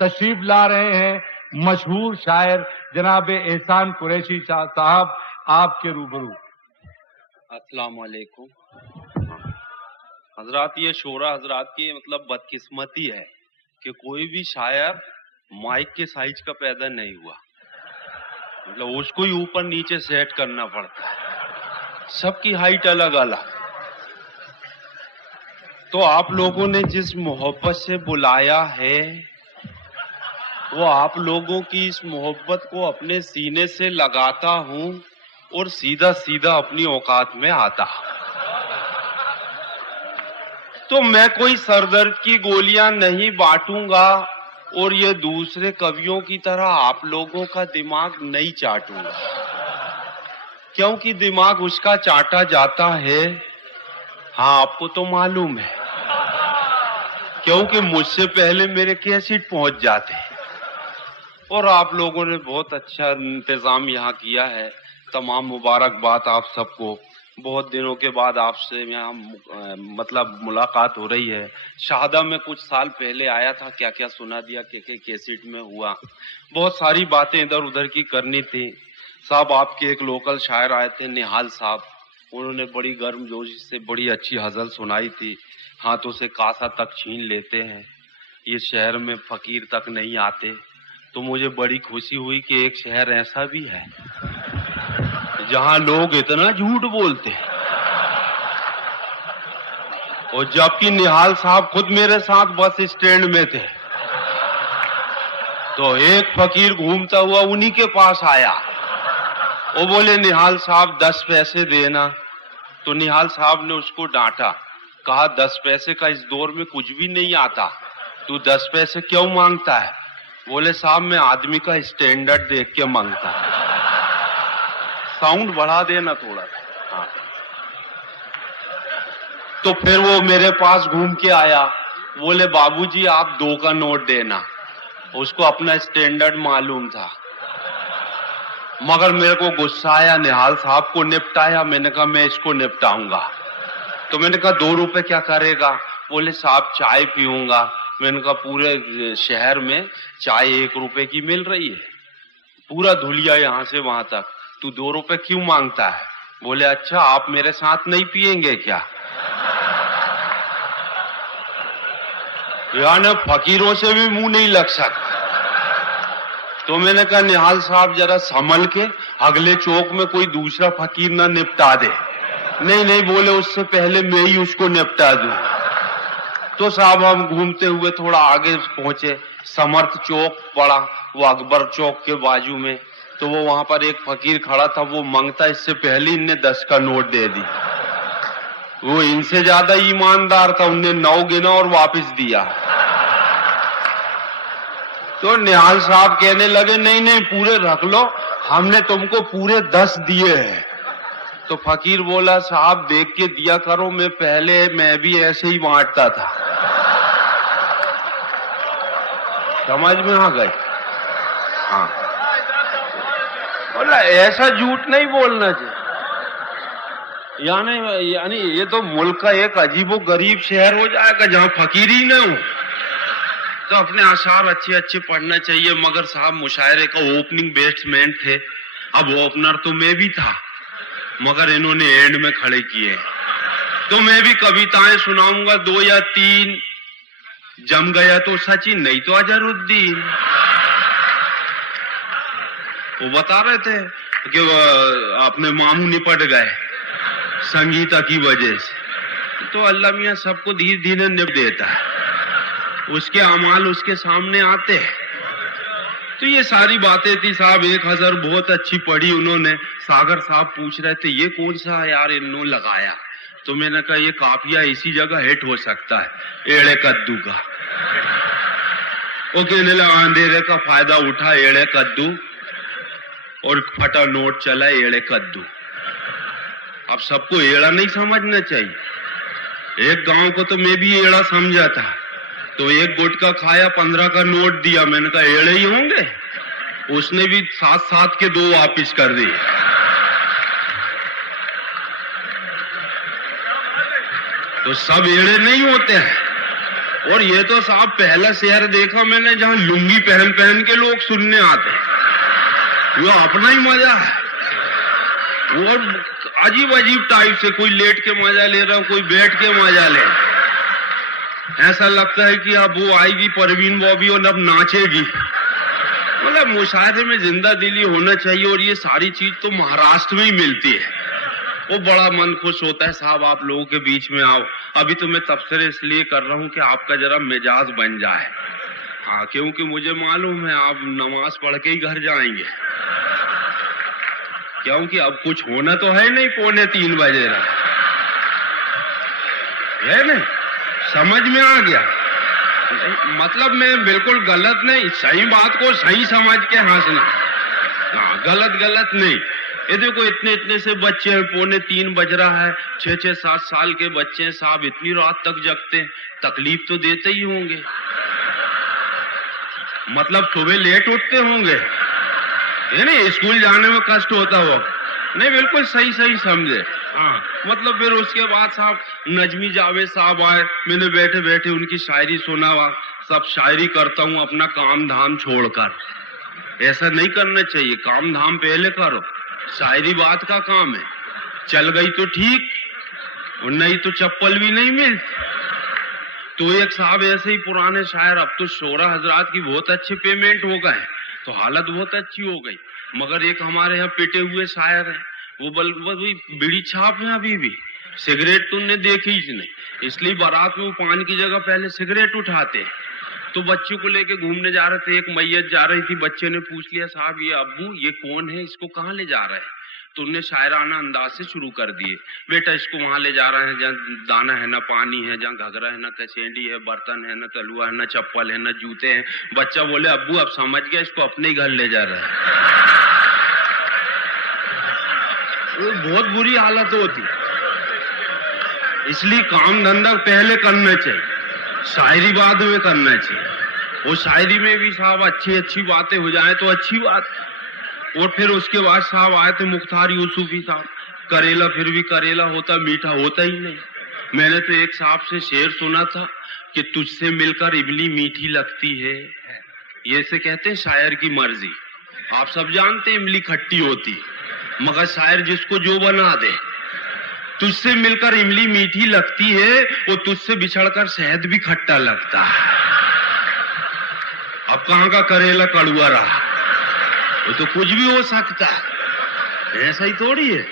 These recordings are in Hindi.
तशरीफ ला रहे हैं मशहूर शायर जनाब एहसान कुरैशी साहब आपके रूबरू। अस्सलाम वालेकुम हजरात, ये शोरा हजरात की मतलब बदकिस्मती है कि कोई भी शायर माइक के साइज का पैदा नहीं हुआ, मतलब उसको ही ऊपर नीचे सेट करना पड़ता है, सबकी हाइट अलग अलग। तो आप लोगों ने जिस मोहब्बत से बुलाया है वो आप लोगों की इस मोहब्बत को अपने सीने से लगाता हूं और सीधा सीधा अपनी औकात में आता। तो मैं कोई सरदर्द की गोलियां नहीं बांटूंगा और ये दूसरे कवियों की तरह आप लोगों का दिमाग नहीं चाटूंगा, क्योंकि दिमाग उसका चाटा जाता है। हाँ, आपको तो मालूम है, क्योंकि मुझसे पहले मेरे कैसेट पहुंच जाते हैं। और आप लोगों ने बहुत अच्छा इंतजाम यहाँ किया है। तमाम मुबारकबाद आप सबको। बहुत दिनों के बाद आपसे यहाँ मतलब मुलाकात हो रही है। शाहदा में कुछ साल पहले आया था, क्या क्या सुना दिया, के कैसेट में हुआ। बहुत सारी बातें इधर उधर की करनी थी। साहब, आपके एक लोकल शायर आए थे निहाल साहब, उन्होंने बड़ी गर्मजोशी से बड़ी अच्छी गजल सुनाई थी। हाथों से कासा तक छीन लेते हैं, ये शहर में फकीर तक नहीं आते। तो मुझे बड़ी खुशी हुई कि एक शहर ऐसा भी है जहां लोग इतना झूठ बोलते हैं। और जबकि निहाल साहब खुद मेरे साथ बस स्टैंड में थे, तो एक फकीर घूमता हुआ उन्हीं के पास आया। वो बोले, निहाल साहब 10 पैसे देना। तो निहाल साहब ने उसको डांटा, कहा 10 पैसे का इस दौर में कुछ भी नहीं आता, तू 10 पैसे क्यों मांगता है? बोले, साहब मैं आदमी का स्टैंडर्ड देख के मांगता। साउंड बढ़ा देना थोड़ा। हाँ। तो फिर वो मेरे पास घूम के आया, बोले बाबूजी आप 2 का नोट देना। उसको अपना स्टैंडर्ड मालूम था, मगर मेरे को गुस्सा आया। निहाल साहब को निपटाया, मैंने कहा मैं इसको निपटाऊंगा। तो मैंने कहा 2 रुपए क्या करेगा? बोले साहब चाय पीऊंगा। मैंने कहा पूरे शहर में चाय 1 रुपए की मिल रही है, पूरा धुलिया यहाँ से वहां तक, तू 2 रुपए क्यों मांगता है? बोले अच्छा आप मेरे साथ नहीं पिएंगे क्या? यानी फकीरों से भी मुंह नहीं लग सकता। तो मैंने कहा निहाल साहब जरा संभल के, अगले चौक में कोई दूसरा फकीर ना निपटा दे। नहीं नहीं, बोले उससे पहले मैं ही उसको निपटा दूं। तो साहब हम घूमते हुए थोड़ा आगे पहुंचे, समर्थ चौक पड़ा, वो अकबर चौक के बाजू में। तो वो वहां पर एक फकीर खड़ा था, वो मांगता, इससे पहले इनने 10 का नोट दे दी। वो इनसे ज्यादा ईमानदार था, उनने 9 गिना और वापस दिया। तो निहाल साहब कहने लगे नहीं नहीं पूरे रख लो, हमने तुमको पूरे 10 दिए हैं। तो फकीर बोला साहब देख के दिया करो, मैं भी ऐसे ही बांटता था। समझ में आ गए? हाँ, बोला ऐसा झूठ नहीं बोलना चाहिए। यानी ये तो मुल्क का एक अजीबो गरीब शहर हो जाएगा जहां फकीर ही न हो। तो अपने आसार अच्छे अच्छे पढ़ना चाहिए। मगर साहब मुशायरे का ओपनिंग बैट्समैन थे, अब ओपनर तो मैं भी था, मगर इन्होंने एंड में खड़े किए। तो मैं भी कविताएं सुनाऊंगा 2 या 3, जम गया तो सचिन, नहीं तो अजहरुद्दीन। वो बता रहे थे कि अपने मामू निपट गए संगीता की वजह से। तो अल्लाह मियां सबको धीरे धीरे निप देता है, उसके अमाल उसके सामने आते हैं। तो ये सारी बातें थी साहब। एक हज़र बहुत अच्छी पढ़ी उन्होंने। सागर साहब पूछ रहे थे ये कौन सा यार इन्होंने लगाया? तो मैंने कहा ये काफिया इसी जगह हिट हो सकता है, एड़े कद्दू का। वो कहने लगा अंधेरे का फायदा उठा एड़े कद्दू, और फटा नोट चला एड़े कद्दू। अब सबको एड़ा नहीं समझना चाहिए। एक गांव को तो मैं भी एड़ा समझा था, तो एक गुटखा खाया 15 का नोट दिया, मैंने कहा एड़े ही होंगे। उसने भी 7-7 के 2 वापिस कर दिए। तो सब एड़े नहीं होते हैं। और ये तो साहब पहला शहर देखा मैंने जहां लुंगी पहन पहन के लोग सुनने आते हैं। वो अपना ही मजा है। और अजीब अजीब टाइप से, कोई लेट के मजा ले रहा, कोई बैठ के मजा ले। ऐसा लगता है कि अब वो आएगी परवीन बॉबी और अब नाचेगी। मतलब मुशायरे में जिंदा दिली होना चाहिए। और ये सारी चीज तो महाराष्ट्र में ही मिलती है। वो बड़ा मन खुश होता है साहब आप लोगों के बीच में आओ। अभी तो मैं तबसरे इसलिए कर रहा हूँ कि आपका जरा मिजाज बन जाए। हाँ, क्योंकि मुझे मालूम है आप नमाज पढ़ के ही घर जाएंगे, क्योंकि अब कुछ होना तो है नहीं 2:45 बजे रहा है ना। समझ में आ गया? मतलब मैं बिल्कुल गलत नहीं, सही बात को सही समझ के हंसना। हाँ, गलत नहीं। ये देखो इतने इतने से बच्चे हैं, 2:45 बज रहा है, 6-7 साल के बच्चे हैं साहब, इतनी रात तक जगते हैं। तकलीफ तो देते ही होंगे, मतलब सुबह लेट उठते होंगे, है ना, स्कूल जाने में कष्ट होता हो। नहीं, बिल्कुल सही समझे। हाँ, मतलब फिर उसके बाद साहब नजमी जावेद साहब आए, मैंने बैठे बैठे उनकी शायरी सुना। सब शायरी करता हूँ अपना काम धाम छोड़कर। ऐसा नहीं करना चाहिए, काम धाम पहले करो, शायरी बात का काम है। चल गई तो ठीक, और नहीं तो चप्पल भी नहीं मिलती। तो एक साहब ऐसे ही पुराने शायर, अब तो शोरा हजरात की बहुत अच्छे पेमेंट हो गए, तो हालत बहुत अच्छी हो गई। मगर एक हमारे यहाँ पिटे हुए शायर है, वो बीड़ी छाप है अभी भी। सिगरेट तो उन्हें देखी ही नहीं, इसलिए बारात में वो पान की जगह पहले सिगरेट उठाते हैं। तो बच्चों को लेके घूमने जा रहे थे, एक मैयत जा रही थी, बच्चे ने पूछ लिया साहब ये अब्बू ये कौन है, इसको कहाँ ले जा रहे हैं? तो उन्हें शायराना अंदाज से शुरू कर दिए, बेटा इसको वहां ले जा रहे हैं जहाँ दाना है ना पानी है, जहाँ घघरा है ना कसेंडी है, बर्तन है ना तलुआ है ना चप्पल है ना जूते हैं। बच्चा बोले अब्बू अब समझ गया, इसको अपने ही घर ले जा रहे हैं। बहुत बुरी हालत होती, इसलिए काम धंधा पहले करना चाहिए, शायरी बाद में करना चाहिए। और शायरी में भी साहब अच्छी बातें हो जाए तो अच्छी बात। और फिर उसके बाद साहब आए थे मुख्तार यूसुफी साहब, करेला फिर भी करेला होता मीठा होता ही नहीं। मैंने तो एक साहब से शेर सुना था कि तुझसे मिलकर इमली मीठी लगती है, ये से कहते हैं शायर की मर्जी। आप सब जानते हैं इमली खट्टी होती, मगर शायर जिसको जो बना दे। तुझसे मिलकर इमली मीठी लगती है, और तुझसे बिछड़कर शहद भी खट्टा लगता है। अब कहाँ का करेला कड़ुआ रहा, वो तो कुछ भी हो सकता है, ऐसा ही थोड़ी है।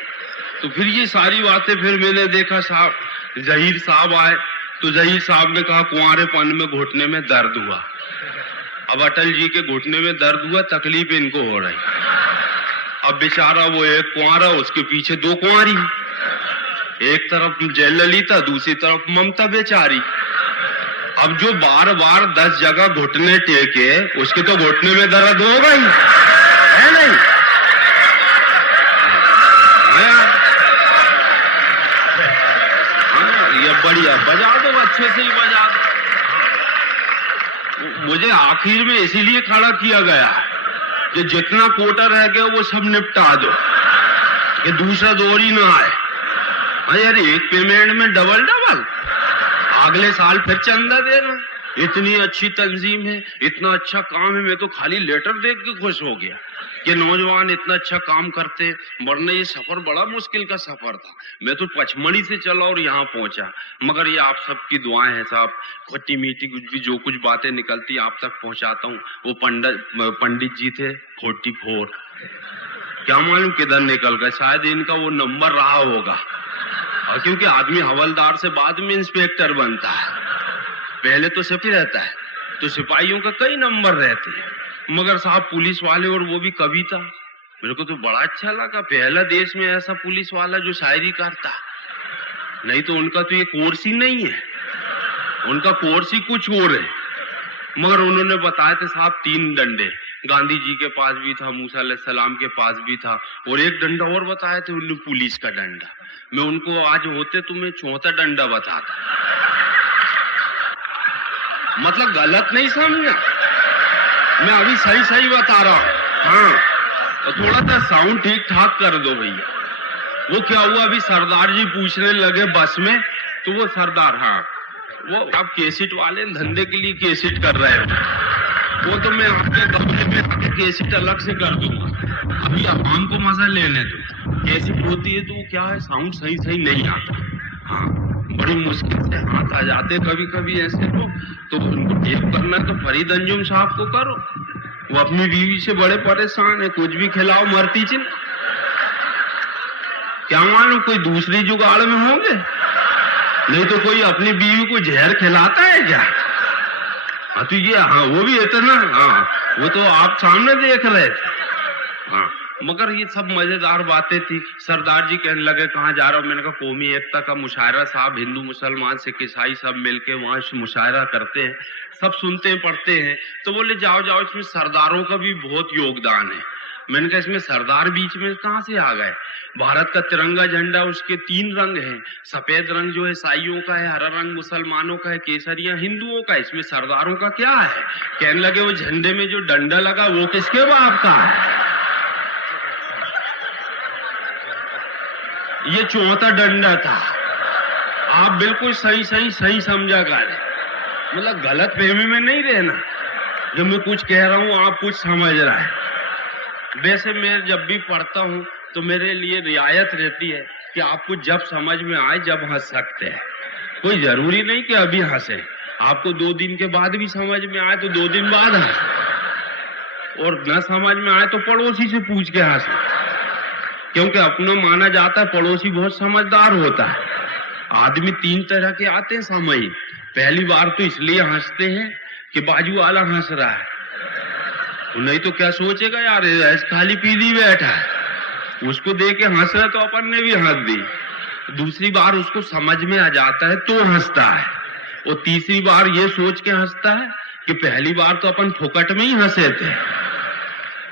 तो फिर ये सारी बातें, फिर मैंने देखा साहब जहीर साहब आए, तो जहीर साहब ने कहा कुंवारेपन में घुटने में दर्द हुआ। अब अटल जी के घुटने में दर्द हुआ, तकलीफ इनको हो रही। अब बेचारा वो एक कुंवारा, उसके पीछे 2 कुंवारी, एक तरफ जयललिता दूसरी तरफ ममता बेचारी। अब जो बार 10 जगह घुटने टेके, उसके तो घुटने में दर्द होगा ही, है नहीं? हाँ, ये बढ़िया बजा दो, अच्छे से ही बजा दो। मुझे आखिर में इसीलिए खड़ा किया गया कि जितना कोटा रह गया वो सब निपटा दो, कि दूसरा दौर ही ना आए। यार एक पेमेंट में डबल अगले साल फिर चंदा देना। इतनी अच्छी तंजीम है, इतना अच्छा काम है, मैं तो खाली लेटर देख के खुश हो गया कि नौजवान इतना अच्छा काम करते। वरना ये सफर बड़ा मुश्किल का सफर था। मैं तो पचमढ़ी से चला और यहाँ पहुंचा, मगर ये आप सबकी दुआएं हैं साहब। खट्टी मीठी कुछ भी जो कुछ बातें निकलती आप तक पहुंचाता हूँ। वो पंडित जी थे 44, क्या मालूम किधर निकल गए, शायद इनका वो नंबर रहा होगा। और क्योंकि आदमी हवलदार से बाद में इंस्पेक्टर बनता है, पहले तो सिपाही रहता है, तो सिपाहियों का कई नंबर रहते हैं। मगर साहब पुलिस वाले, और वो भी कविता, मेरे को तो बड़ा अच्छा लगा। पहला देश में ऐसा पुलिस वाला जो शायरी करता, नहीं तो उनका तो ये कोर्स ही नहीं है, उनका कोर्स ही कुछ और है। मगर उन्होंने बताया थे साहब 3 डंडे गांधी जी के पास भी था, मूसा अलैहिस्सलाम के पास भी था, और एक डंडा और बताए थे उन्होंने, पुलिस का डंडा। मैं उनको आज होते तुम्हें 4था डंडा बताता। मतलब गलत नहीं समझा, मैं अभी सही बता रहा हूँ। हाँ, तो थोड़ा सा साउंड ठीक ठाक कर दो भैया। वो क्या हुआ, अभी सरदार जी पूछने लगे बस में, तो वो सरदार, हाँ वो आप केसेट वाले धंधे के लिए केसेट कर रहे हो, वो तो मैं आपके कमरे में आके केसेट अलग से कर दूंगा। अभी आवाम को मजा लेने दो। केसेट होती है तो क्या है, साउंड सही सही नहीं आता। हाँ, बड़ी मुश्किल से हाथ आ जाते कभी कभी ऐसे तो उनको टेप करना है तो फरीद अंजुम साहब को करो। वो अपनी बीवी से बड़े परेशान है, कुछ भी खिलाओ मरती चिन। क्या मालूम कोई दूसरी जुगाड़ में होंगे, नहीं तो कोई अपनी बीवी को जहर खिलाता है क्या? हाँ तो ये, हाँ वो भी इतना, हाँ वो तो आप सामने देख रहे थे। हाँ, मगर ये सब मजेदार बातें थी। सरदार जी कहने लगे कहाँ जा रहा हूं? मैंने कहा कौमी एकता का मुशायरा साहब, हिंदू मुसलमान सिख ईसाई सब मिलके वहां मुशायरा करते हैं, सब सुनते हैं पढ़ते हैं। तो बोले जाओ जाओ, इसमें सरदारों का भी बहुत योगदान है। मैंने कहा इसमें सरदार बीच में कहां से आ गए? भारत का तिरंगा झंडा, उसके 3 रंग हैं। सफेद रंग जो है ईसाइयों का है, हरा रंग मुसलमानों का है, केसरिया हिंदुओं का है। इसमें सरदारों का क्या है? कहने लगे वो झंडे में जो डंडा लगा वो किसके बाप का है? ये चौथा डंडा था। आप बिल्कुल सही सही सही समझा कर, मतलब गलत फहमी में नहीं रहना। जब मैं कुछ कह रहा हूं आप कुछ समझ रहा है। वैसे मैं जब भी पढ़ता हूं तो मेरे लिए रियायत रहती है कि आपको जब समझ में आए जब हंस सकते हैं। कोई जरूरी नहीं कि अभी हंसे, आपको 2 दिन के बाद भी समझ में आए तो 2 दिन बाद हंसे, और न समझ में आए तो पड़ोसी से पूछ के हंसे। क्योंकि अपना माना जाता है पड़ोसी बहुत समझदार होता है। आदमी 3 तरह के आते हैं सामयिक। पहली बार तो इसलिए हंसते हैं कि बाजू वाला हंस रहा है, नहीं तो क्या सोचेगा यार खाली पीली बैठा है, उसको देख के हंस रहा तो अपन ने भी हंस दी। दूसरी बार उसको समझ में आ जाता है तो हंसता है, और तीसरी बार ये सोच के हंसता है कि पहली बार तो अपन फुकट में ही हंसे थे।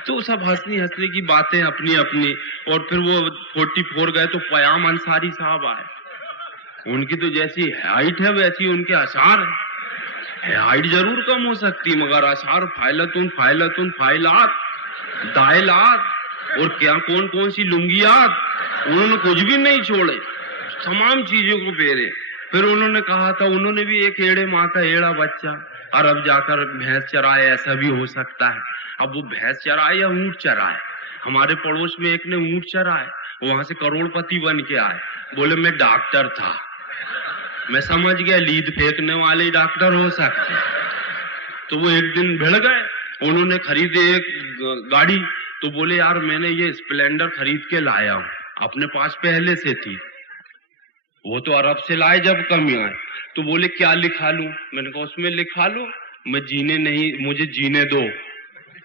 तो सब हंसने की बातें अपनी अपनी। और फिर वो 44 गए तो पयाम अंसारी साहब आए। उनकी तो जैसी हाइट है वैसी उनके अशार है। हाइट जरूर कम हो सकती मगर अशार फाइलतुन फाइलतुन फाइलात दायलात और क्या कौन कौन सी लुंगियात, उन्होंने कुछ भी नहीं छोड़े, तमाम चीजों को पेरे। फिर उन्होंने कहा था, उन्होंने भी एक एड़े माँ का एड़ा बच्चा अरब जाकर भैंस चराए, ऐसा भी हो सकता है। अब वो भैंस चराए या ऊंट चराए। हमारे पड़ोस में एक ने ऊंट चराए, वहां से करोड़पति बन के आए। बोले मैं डॉक्टर था। मैं समझ गया लीद फेंकने वाले डॉक्टर हो सकते। तो वो एक दिन भिड़ गए, उन्होंने खरीदे एक गाड़ी। तो बोले यार मैंने ये स्प्लेंडर खरीद के लाया हूं, अपने पास पहले से थी। वो तो अरब से लाए जब कमी आए। तो बोले क्या लिखा लूं? मैंने कहा उसमें लिखा लो मैं जीने नहीं, मुझे जीने दो।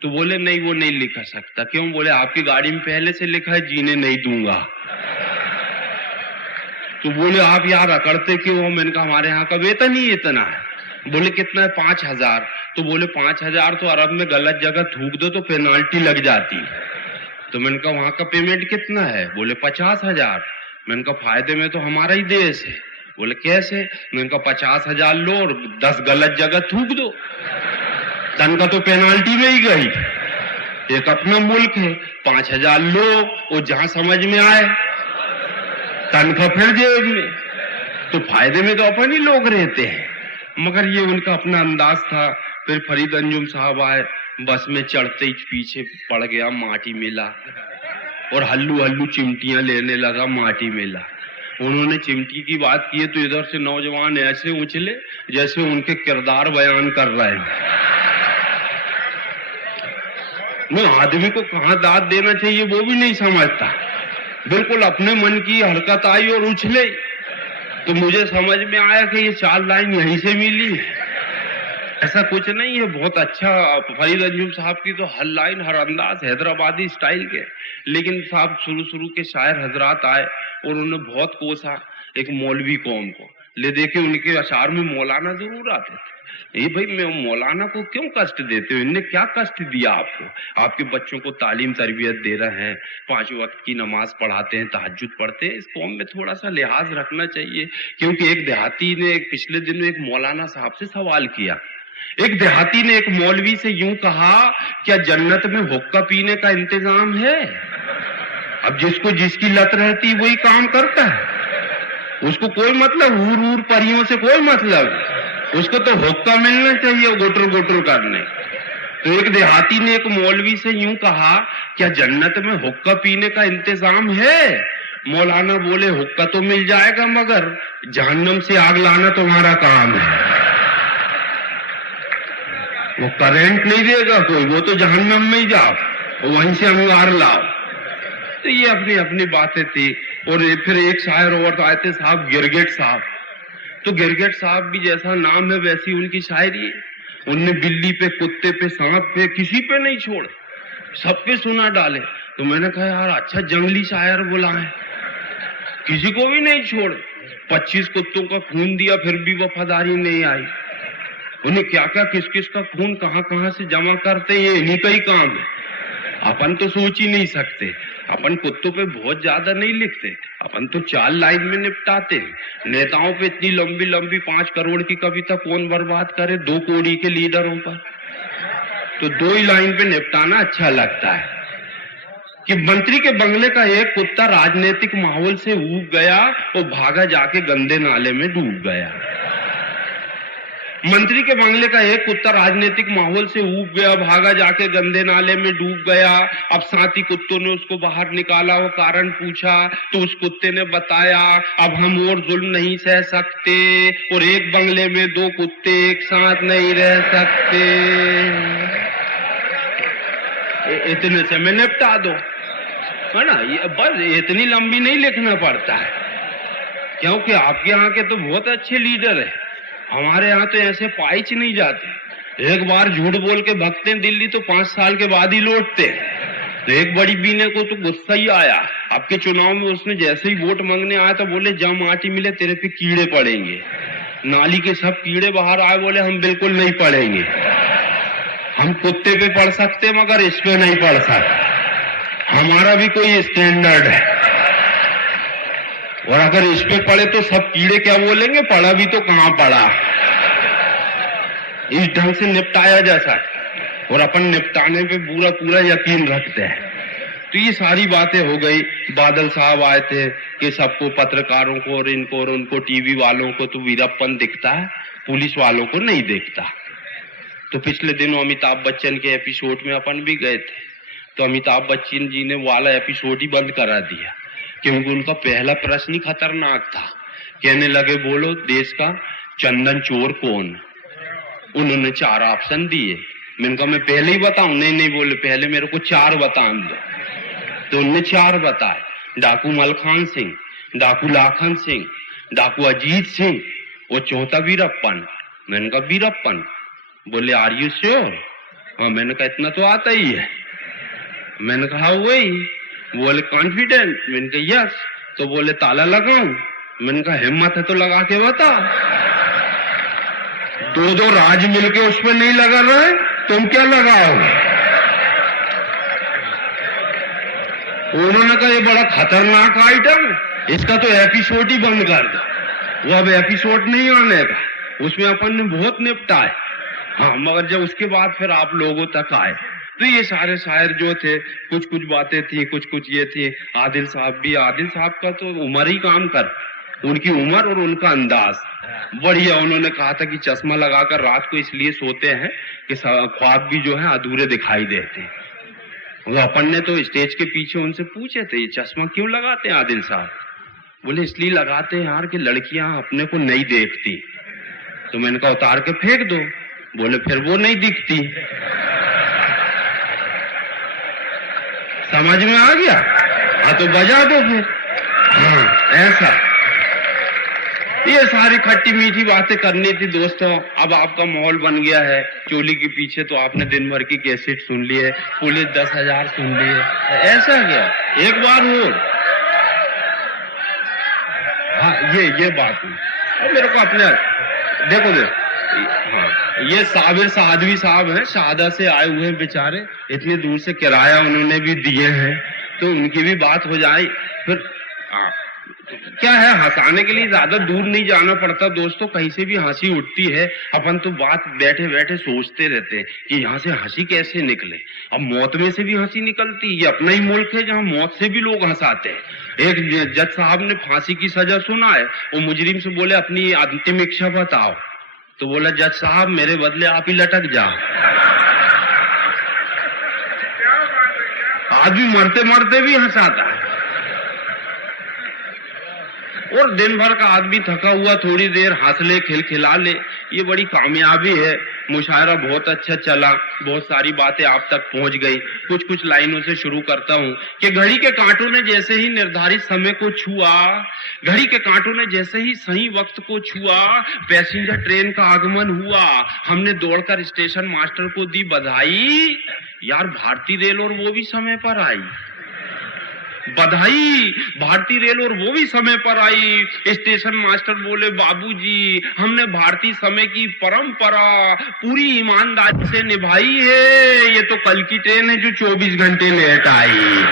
तो बोले नहीं वो नहीं लिखा सकता। क्यों? बोले आपकी गाड़ी में पहले से लिखा है जीने नहीं दूंगा। तो बोले आप यार अकड़ते क्यों हो? मैंने कहा हमारे यहाँ का वेतन ही इतना है। बोले कितना है? 5000। तो बोले 5000 तो अरब में गलत जगह थूक दो तो पेनाल्टी लग जाती। तो मैंने कहा वहां का पेमेंट कितना है? बोले 50,000। मैंने कहा फायदे में तो हमारा ही देश है। बोले कैसे? मैंने कहा 50,000 लो और 10 गलत जगह थूक दो, तनख्वाह तो पेनाल्टी में ही गई। एक अपना मुल्क है, 5000 लो और जहां समझ में आए तनख्वाह फिर जेब में, तो फायदे में तो अपन ही लोग रहते हैं। मगर ये उनका अपना अंदाज था। फिर फरीद अंजुम साहब आए, बस में चढ़ते ही पीछे पड़ गया, माटी मिला और हल्लू हल्लू चिमटियां लेने लगा, माटी मिला। उन्होंने चिमटी की बात की है तो इधर से नौजवान ऐसे उछले जैसे उनके किरदार बयान कर रहे हैं। मैं आदमी को कहां दाद देना चाहिए वो भी नहीं समझता। बिल्कुल अपने मन की हरकत आई और उछले। तो मुझे समझ में आया कि ये 4 लाइन यहीं से मिली है, ऐसा कुछ नहीं है। बहुत अच्छा फरीद अंजुम साहब की तो हर लाइन हर अंदाज हैदराबादी स्टाइल के। लेकिन साहब शुरू के शायर हजरात आए और उन्होंने बहुत कोसा एक मौलवी कौम को। ले देखे उनके अशार में मौलाना जरूर आते थे। ये भाई मैं मौलाना को क्यों कष्ट देते हो? इनने क्या कष्ट दिया आपको? आपके बच्चों को तालीम तरबियत दे रहे हैं, 5 वक्त की नमाज पढ़ाते हैं, तहज्जुद पढ़ते हैं। इस कौम में थोड़ा सा लिहाज रखना चाहिए। क्योंकि एक देहाती ने पिछले दिन एक मौलाना साहब से सवाल किया। एक देहाती ने एक मौलवी से यूं कहा, क्या जन्नत में हुक्का पीने का इंतजाम है? अब जिसको जिसकी लत रहती वही काम करता है, उसको कोई मतलब हूर परियों से कोई मतलब। उसको तो हुक्का मिलना चाहिए गुटर गुटर करने। तो एक देहाती ने एक मौलवी से यूं कहा, क्या जन्नत में हुक्का पीने का इंतजाम है? मौलाना बोले, हुक्का तो मिल जाएगा मगर जहन्नम से आग लाना तुम्हारा काम है। वो करंट नहीं देगा कोई, वो तो जहन्नम में ही जाओ, वहीं से अंगार लाओ। तो ये अपनी अपनी बातें थी। और फिर एक शायर और आए थे साहब, गिरगिट साहब। तो गिरगिट साहब भी जैसा नाम है वैसी उनकी शायरी है। उनने बिल्ली पे, कुत्ते पे, सांप पे, किसी पे नहीं छोड़े, सब पे सुना डाले। तो मैंने कहा यार अच्छा जंगली शायर बुलाए, किसी को भी नहीं छोड़े। 25 कुत्तों का खून दिया फिर भी वफादारी नहीं आई। उन्हें क्या क्या किस किस का खून कहां कहां से जमा करते, ये इन्हीं का ही काम है। अपन तो सोच ही नहीं सकते। अपन कुत्तों पे बहुत ज्यादा नहीं लिखते, अपन तो 4 लाइन में निपटाते हैं। नेताओं पे इतनी लंबी लंबी 5 करोड़ की कविता कौन बर्बाद करे 2 कौड़ी के लीडरों पर। तो 2 ही लाइन पे निपटाना अच्छा लगता है। कि मंत्री के बंगले का एक कुत्ता राजनीतिक माहौल से ऊब गया और भागा जाके गंदे नाले में डूब गया। मंत्री के बंगले का एक कुत्ता राजनीतिक माहौल से ऊब गया, भागा जाके गंदे नाले में डूब गया। अब साथी कुत्तों ने उसको बाहर निकाला, वो कारण पूछा तो उस कुत्ते ने बताया, अब हम और जुल्म नहीं सह सकते और एक बंगले में 2 कुत्ते एक साथ नहीं रह सकते। इतने से में निपटा दो, है ना। ये बस इतनी लंबी नहीं लिखना पड़ता है, क्योंकि आपके यहाँ के तो बहुत अच्छे लीडर है। हमारे यहाँ तो ऐसे पाइच नहीं जाते। एक बार झूठ बोल के भगते हैं दिल्ली तो 5 साल के बाद ही लौटते। तो एक बड़ी बीने को तो गुस्सा ही आया आपके चुनाव में। उसने जैसे ही वोट मांगने आया तो बोले जब आटी मिले तेरे पे कीड़े पड़ेंगे। नाली के सब कीड़े बाहर आए, बोले हम बिल्कुल नहीं पड़ेंगे, हम कुत्ते पे पड़ सकते मगर इस पे नहीं पड़ सकते, हमारा भी कोई स्टैंडर्ड है। और अगर इस पे पड़े तो सब कीड़े क्या बोलेंगे, पड़ा भी तो कहां पड़ा। इस ढंग से निपटाया जा सकता और अपन निपटाने पे पूरा पूरा यकीन रखते हैं। तो ये सारी बातें हो गई। बादल साहब आए थे कि सबको, पत्रकारों को और इनको और उनको, टीवी वालों को तो वीरप्पन दिखता है, पुलिस वालों को नहीं दिखता। तो पिछले दिनों अमिताभ बच्चन के एपिसोड में अपन भी गए थे। तो अमिताभ बच्चन जी ने वाला एपिसोड ही बंद करा दिया, क्योंकि उनका पहला प्रश्न ही खतरनाक था। कहने लगे बोलो देश का चंदन चोर कौन। उन्होंने 4 ऑप्शन दिए। मैंने कहा मैं पहले ही बताऊं। नहीं बोले पहले मेरे को 4 बता दो। तो उन्होंने 4 बताए, डाकू मलखान सिंह, डाकू लाखन सिंह, डाकू अजीत सिंह और चौथा वीरप्पन। मैंने कहा वीरप्पन। बोले आर यू श्योर? हाँ। मैंने कहा इतना तो आता ही है। मैंने कहा वही। बोले कॉन्फिडेंट? मैंने कहा यस। तो बोले ताला लगाऊं? मैंने कहा हिम्मत है तो लगा के बता। 2 राज मिलके उस पर नहीं लगा रहे, तुम क्या लगाओगे? उन्होंने कहा ये बड़ा खतरनाक आइटम है, इसका तो एपिसोड ही बंद कर दो। वो अब एपिसोड नहीं आने का, उसमें अपन ने बहुत निपटाए। हाँ, मगर जब उसके बाद फिर आप लोगों तक आए तो ये सारे शायर जो थे, कुछ कुछ बातें थी, कुछ कुछ ये थी। आदिल साहब भी, आदिल साहब का तो उम्र ही काम कर, उनकी उम्र और उनका अंदाज बढ़िया। उन्होंने कहा था कि चश्मा लगाकर रात को इसलिए सोते हैं कि ख्वाब भी जो है अधूरे दिखाई देते हैं। वो अपन ने तो स्टेज के पीछे उनसे पूछे थे ये चश्मा क्यों लगाते हैं आदिल साहब। बोले इसलिए लगाते हैं यार कि लड़कियां अपने को नहीं देखती। तो मैंने कहा उतार के फेंक दो। बोले फिर वो नहीं दिखती। समझ में आ गया? हाँ तो बजा दो फिर। हाँ ऐसा। ये सारी खट्टी मीठी बातें करनी थी दोस्तों। अब आपका माहौल बन गया है चोली के पीछे, तो आपने दिन भर की कैसेट सुन ली है, पुलिस 10,000 सुन ली है। ऐसा क्या? एक बार और। हाँ ये बात है। मेरे को अपने देखो हाँ, ये साबिर साधवी साहब हैं, शादा से आए हुए हैं बेचारे, इतनी दूर से किराया उन्होंने भी दिए हैं, तो उनकी भी बात हो जाए। फिर क्या है, हंसाने के लिए ज्यादा दूर नहीं जाना पड़ता दोस्तों, कहीं से भी हंसी उठती है। अपन तो बात बैठे बैठे सोचते रहते हैं कि यहाँ से हंसी कैसे निकले। अब मौत में से भी हंसी निकलती, ये अपना ही मुल्क है जहाँ मौत से भी लोग हंसाते हैं। एक जज साहब ने फांसी की सजा सुना है, वो मुजरिम से बोले अपनी अंतिम इच्छा बताओ। तो बोला जज साहब मेरे बदले आप ही लटक जाओ। आदमी मरते मरते भी हंसाता है। और दिन भर का आदमी थका हुआ थोड़ी देर हंस ले खिलखिला ले, ये बड़ी कामयाबी है। मुशायरा बहुत अच्छा चला, बहुत सारी बातें आप तक पहुंच गई। कुछ कुछ लाइनों से शुरू करता हूं कि घड़ी के कांटों ने जैसे ही निर्धारित समय को छुआ, घड़ी के कांटों ने जैसे ही सही वक्त को छुआ, पैसेंजर ट्रेन का आगमन हुआ। हमने दौड़कर स्टेशन मास्टर को दी बधाई, यार भारतीय रेल और वो भी समय पर आई। बधाई, भारतीय रेल और वो भी समय पर आई। स्टेशन मास्टर बोले बाबूजी हमने भारतीय समय की परंपरा पूरी ईमानदारी से निभाई है, ये तो कल की ट्रेन है जो 24 घंटे लेट आई।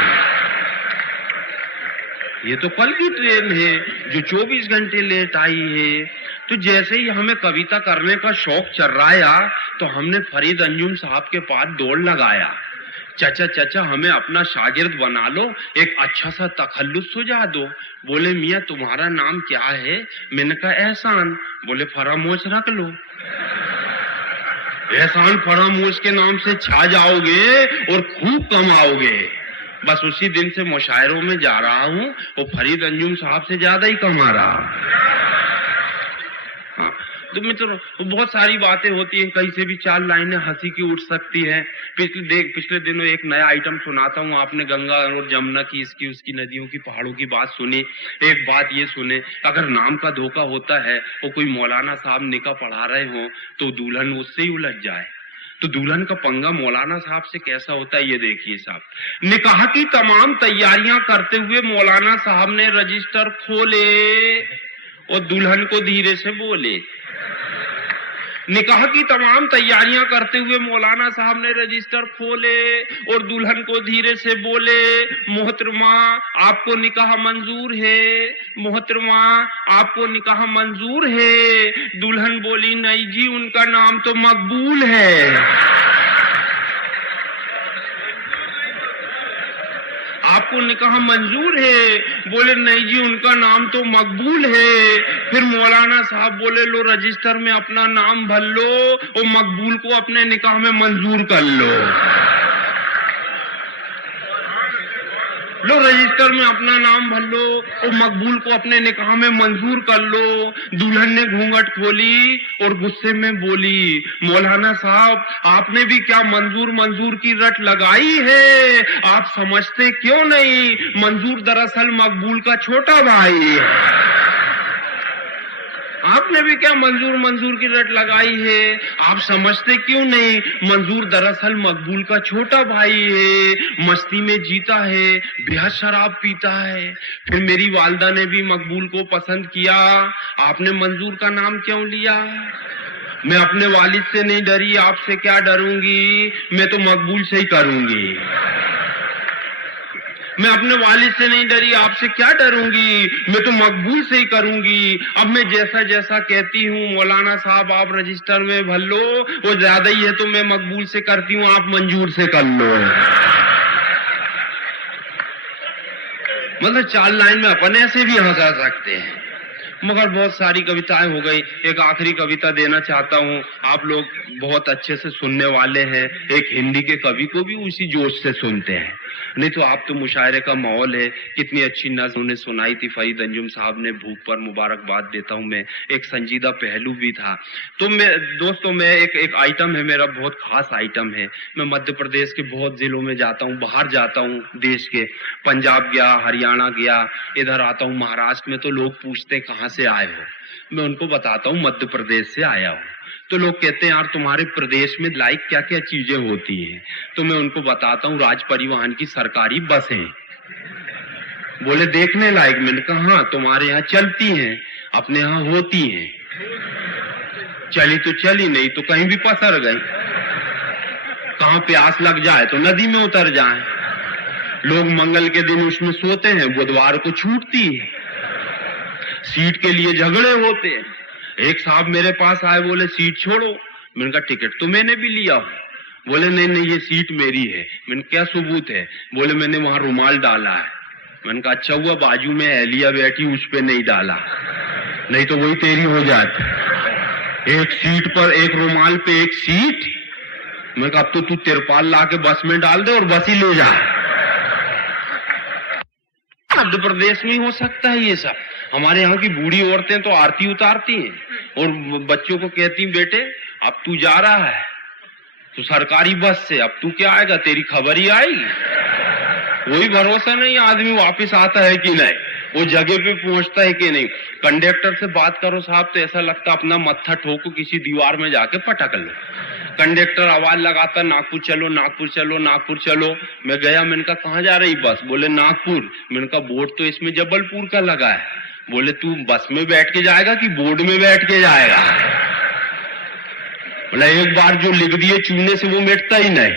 ये तो कल की ट्रेन है जो 24 घंटे लेट आई है। तो जैसे ही हमें कविता करने का शौक चर्राया तो हमने फरीद अंजुम साहब के पास दौड़ लगाया, चाचा हमें अपना शागिर्द बना लो, एक अच्छा सा तखल्लुस सुझा दो। बोले मियाँ तुम्हारा नाम क्या है? मैंने कहा एहसान। बोले फरामोश रख लो। एहसान फरामोश के नाम से छा जाओगे और खूब कमाओगे। बस उसी दिन से मुशायरों में जा रहा हूँ और फरीद अंजुम साहब से ज्यादा ही कमा रहा हूँ। तो मित्रों बहुत सारी बातें होती हैं, कहीं से भी 4 लाइनें हंसी की उठ सकती है। पिछले दिनों एक नया आइटम सुनाता हूँ। आपने गंगा और जमुना की, इसकी उसकी नदियों की, पहाड़ों की बात सुनी। एक बात ये सुने, अगर नाम का धोखा होता है और कोई मौलाना साहब निकाह पढ़ा रहे हो तो दुल्हन उससे ही उलझ जाए, तो दुल्हन का पंगा मौलाना साहब से कैसा होता है ये देखिए साहब। निकाह की तमाम तैयारियां करते हुए मौलाना साहब ने रजिस्टर खोले और दुल्हन को धीरे से बोले। निकाह की तमाम तैयारियां करते हुए मौलाना साहब ने रजिस्टर खोले और दुल्हन को धीरे से बोले, मोहतरमा आपको निकाह मंजूर है, मोहतरमा आपको निकाह मंजूर है। दुल्हन बोली नहीं जी उनका नाम तो मकबूल है। आपको निकाह मंजूर है? बोले नहीं जी उनका नाम तो मकबूल है। फिर मौलाना साहब बोले लो रजिस्टर में अपना नाम भर लो और मकबूल को अपने निकाह में मंजूर कर लो। लो रजिस्टर में अपना नाम भर लो और मकबूल को अपने निकाह में मंजूर कर लो। दुल्हन ने घूंघट खोली और गुस्से में बोली, मौलाना साहब आपने भी क्या मंजूर की रट लगाई है? आप समझते क्यों नहीं, मंजूर दरअसल मकबूल का छोटा भाई है। आपने भी क्या मंजूर की रट लगाई है? आप समझते क्यों नहीं, मंजूर दरअसल मकबूल का छोटा भाई है। मस्ती में जीता है, बेहद शराब पीता है। फिर मेरी वालिदा ने भी मकबूल को पसंद किया, आपने मंजूर का नाम क्यों लिया? मैं अपने वालिद से नहीं डरी, आपसे क्या डरूंगी, मैं तो मकबूल से ही करूंगी। मैं अपने वालिद से नहीं डरी, आपसे क्या डरूंगी, मैं तो मकबूल से ही करूंगी। अब मैं जैसा जैसा कहती हूँ मौलाना साहब आप रजिस्टर में भर लो, वो ज्यादा ही है तो मैं मकबूल से करती हूँ, आप मंजूर से कर लो। मतलब 4 लाइन में अपन ऐसे भी हंसा सकते हैं, मगर बहुत सारी कविताएं हो गई। एक आखिरी कविता देना चाहता हूँ, आप लोग बहुत अच्छे से सुनने वाले हैं। एक हिंदी के कवि को भी उसी जोश से सुनते हैं, नहीं तो आप तो मुशायरे का माहौल है। कितनी अच्छी नज़्म उन्हें सुनाई थी फरीद अंजुम साहब ने, भूख पर मुबारकबाद देता हूं मैं। एक संजीदा पहलू भी था। तो मैं एक आइटम है मेरा, बहुत खास आइटम है। मैं मध्य प्रदेश के बहुत जिलों में जाता हूँ, बाहर जाता हूँ देश के, पंजाब गया, हरियाणा गया, इधर आता हूँ महाराष्ट्र में, तो लोग पूछते कहाँ से आए हो? मैं उनको बताता हूँ मध्य प्रदेश से आया हूँ। तो लोग कहते हैं यार तुम्हारे प्रदेश में लाइक क्या क्या चीजें होती हैं? तो मैं उनको बताता हूँ राज परिवहन की सरकारी बसें। बोले देखने लायक? मैंने कहा हाँ, तुम्हारे यहाँ चलती हैं, अपने यहाँ होती हैं। चली तो चली, नहीं तो कहीं भी पसर गई। कहाँ प्यास लग जाए तो नदी में उतर जाए। लोग मंगल के दिन उसमें सोते हैं, बुधवार को छूटती है। सीट के लिए झगड़े होते हैं। एक साहब मेरे पास आए, बोले सीट छोड़ो। मैंने कहा टिकट तो मैंने भी लिया। बोले नहीं ये सीट मेरी है। मैंने क्या सबूत है? बोले मैंने वहां रुमाल डाला है। मैंने कहा अच्छा हुआ बाजू में एहलिया बैठी, उस पे नहीं डाला, नहीं तो वही तेरी हो जाती। एक सीट पर एक रुमाल पे एक सीट। मैं कहा अब तो तू तिरपाल ला के बस में डाल दे और बस ही ले जा। मध्य प्रदेश में हो सकता है ये सब। हमारे यहाँ की बूढ़ी औरतें तो आरती उतारती हैं और बच्चों को कहती हैं बेटे अब तू जा रहा है तो सरकारी बस से, अब तू क्या आएगा, तेरी खबर ही आएगी। कोई भरोसा नहीं आदमी वापस आता है कि नहीं, वो जगह पे पहुंचता है कि नहीं। कंडक्टर से बात करो साहब तो ऐसा लगता अपना मत्था ठोको किसी दीवार में जाके पटक लो। कंडक्टर आवाज लगाता नागपुर चलो नागपुर चलो नागपुर चलो। मैं गया, मैंने कहा कहाँ जा रही बस? बोले नागपुर। मैंने कहा बोर्ड तो इसमें जबलपुर का लगा है। बोले तू बस में बैठ के जाएगा कि बोर्ड में बैठ के जाएगा? बोला एक बार जो लिख दिए चूने से वो मिटता ही नहीं।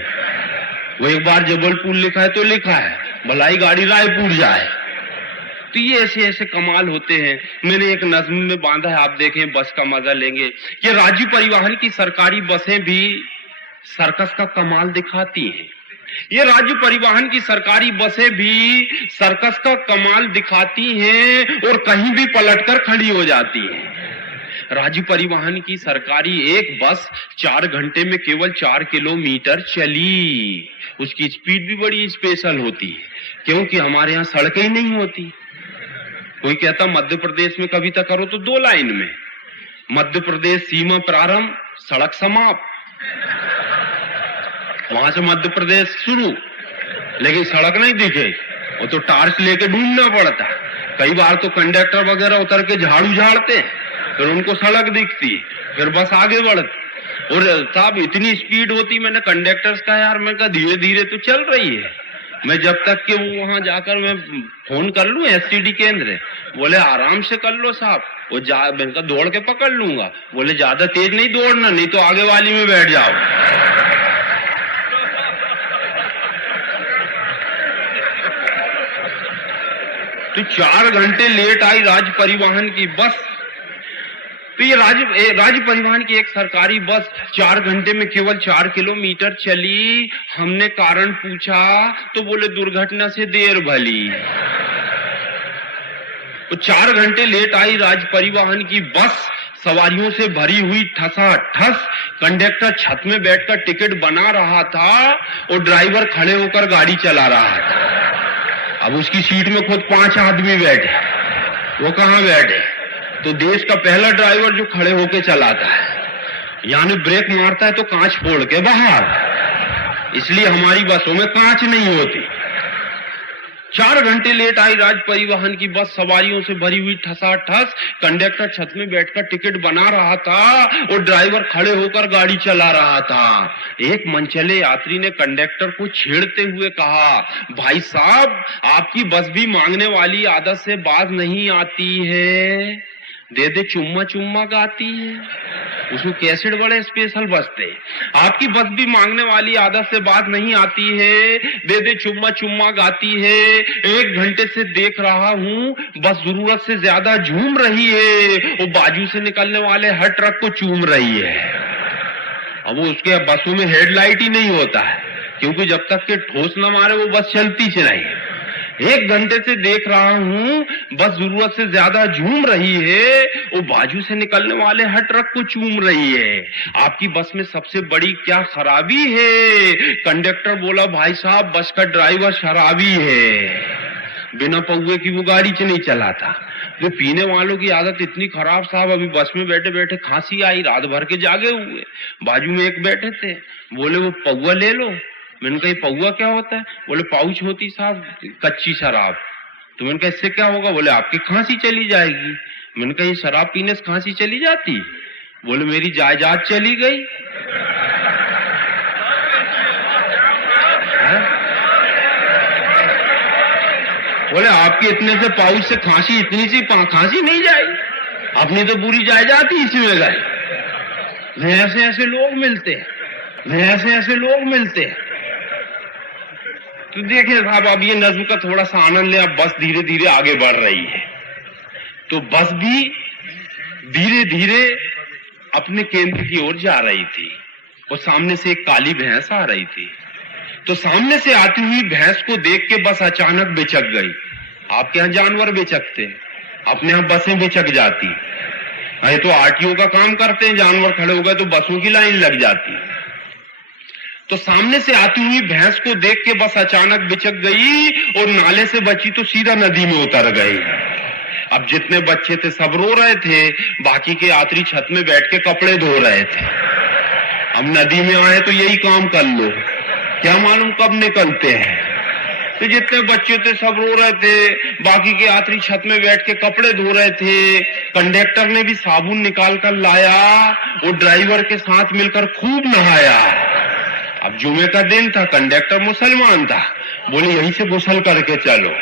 वो एक बार जबलपुर लिखा है तो लिखा है, भलाई गाड़ी रायपुर जाए। तो ये ऐसे ऐसे कमाल होते हैं। मैंने एक नज्म में बांधा है, आप देखें, बस का मजा लेंगे। ये राज्य परिवहन की सरकारी बसें भी सर्कस का कमाल दिखाती हैं। ये राज्य परिवहन की सरकारी बसें भी सर्कस का कमाल दिखाती हैं और कहीं भी पलटकर खड़ी हो जाती हैं। राज्य परिवहन की सरकारी एक बस 4 घंटे में केवल 4 किलोमीटर चली। उसकी स्पीड भी बड़ी स्पेशल होती है क्योंकि हमारे यहाँ सड़कें ही नहीं होती। कोई कहता मध्य प्रदेश में कविता करो तो 2 लाइन में, मध्य प्रदेश सीमा प्रारंभ सड़क समाप्त, वहां से मध्य प्रदेश शुरू, लेकिन सड़क नहीं दिखे, वो तो टार्च लेके ढूंढना पड़ता। कई बार तो कंडक्टर वगैरह उतर के झाड़ू झाड़ते, फिर उनको सड़क दिखती, फिर बस आगे बढ़ती। और साहब इतनी स्पीड होती, मैंने कंडक्टर्स का यार मैं कहा धीरे धीरे तो चल रही है। मैं जब तक कि वो वहां जाकर मैं फोन कर लूं एसटीडी केंद्र, बोले आराम से कर लो साहब, वो मैंने कहा दौड़ के पकड़ लूंगा। बोले ज्यादा तेज नहीं दौड़ना, नहीं तो आगे वाली में बैठ जाओ। तो 4 घंटे लेट आई राज्य परिवहन की बस। तो ये राज्य परिवहन की एक सरकारी बस 4 घंटे में केवल 4 किलोमीटर चली। हमने कारण पूछा तो बोले दुर्घटना से देर भली। तो 4 घंटे लेट आई राज्य परिवहन की बस, सवारियों से भरी हुई ठसाठस। कंडक्टर छत में बैठकर टिकट बना रहा था और ड्राइवर खड़े होकर गाड़ी चला रहा था। अब उसकी सीट में खुद 5 आदमी बैठे, वो कहाँ बैठे? तो देश का पहला ड्राइवर जो खड़े होके चलाता है, यानी ब्रेक मारता है तो कांच फोड़ के बाहर। इसलिए हमारी बसों में कांच नहीं होती। 4 घंटे लेट आई राज्य परिवहन की बस, सवारियों से भरी हुई ठसाठस। कंडक्टर छत में बैठकर टिकट बना रहा था और ड्राइवर खड़े होकर गाड़ी चला रहा था। एक मनचले यात्री ने कंडक्टर को छेड़ते हुए कहा, भाई साहब आपकी बस भी मांगने वाली आदत से बाज नहीं आती है, दे दे चुम्मा चुम्मा गाती है। उसमें कैसेट बड़े स्पेशल बजते। आपकी बस भी मांगने वाली आदत से बात नहीं आती है, दे दे चुम्मा चुम्मा गाती है। 1 घंटे से देख रहा हूँ बस जरूरत से ज्यादा झूम रही है, वो बाजू से निकलने वाले हर ट्रक को चूम रही है। अब वो उसके बसों में हेडलाइट ही नहीं होता है क्योंकि जब तक के ठोस न मारे वो बस चलती से नहीं। 1 घंटे से देख रहा हूँ बस जरूरत से ज्यादा झूम रही है, वो बाजू से निकलने वाले हर ट्रक को चूम रही है। आपकी बस में सबसे बड़ी क्या खराबी है? कंडक्टर बोला, भाई साहब बस का ड्राइवर शराबी है, बिना पौवे की वो गाड़ी से नहीं चलाता। जो पीने वालों की आदत इतनी खराब साहब, अभी बस में बैठे बैठे खांसी आई, रात भर के जागे हुए। बाजू में एक बैठे थे, बोले वो पौवा ले लो। मैंने कहा पौवा क्या होता है? बोले पाउच होती साहब कच्ची शराब। तो मैंने कहा इससे क्या होगा? बोले आपकी खांसी चली जाएगी। मैंने कहा ये शराब पीने से खांसी चली जाती? बोले मेरी जायदाद चली गई। बोले आपके इतने से पाउच से खांसी, इतनी सी खांसी नहीं जाएगी, अपनी तो पूरी जायदाद ही इसी में गई। मैं ऐसे ऐसे लोग मिलते हैं, मैं ऐसे ऐसे लोग मिलते हैं। तो देखिए साहब अब ये नज्म का थोड़ा सा आनंद ले। अब बस धीरे धीरे आगे बढ़ रही है, तो बस भी धीरे धीरे अपने केंद्र की ओर जा रही थी और सामने से एक काली भैंस आ रही थी। तो सामने से आती हुई भैंस को देख के बस अचानक बिचक गई। आपके यहाँ जानवर बिचकते, अपने यहाँ बसें बिचक जाती। अरे तो आरटीओ का काम करते हैं, जानवर खड़े हो गए तो बसों की लाइन लग जाती। तो सामने से आती हुई भैंस को देख के बस अचानक बिचक गई और नाले से बची तो सीधा नदी में उतर गई। अब जितने बच्चे थे सब रो रहे थे, बाकी के यात्री छत में बैठ के कपड़े धो रहे थे। अब नदी में आए तो यही काम कर लो, क्या मालूम कब निकलते हैं। तो जितने बच्चे थे सब रो रहे थे, बाकी के यात्री छत में बैठ के कपड़े धो रहे थे। कंडक्टर ने भी साबुन निकाल कर लाया और ड्राइवर के साथ मिलकर खूब नहाया। अब जुमे का दिन था, कंडक्टर मुसलमान था, बोले यहीं से गुस्ल करके चलो।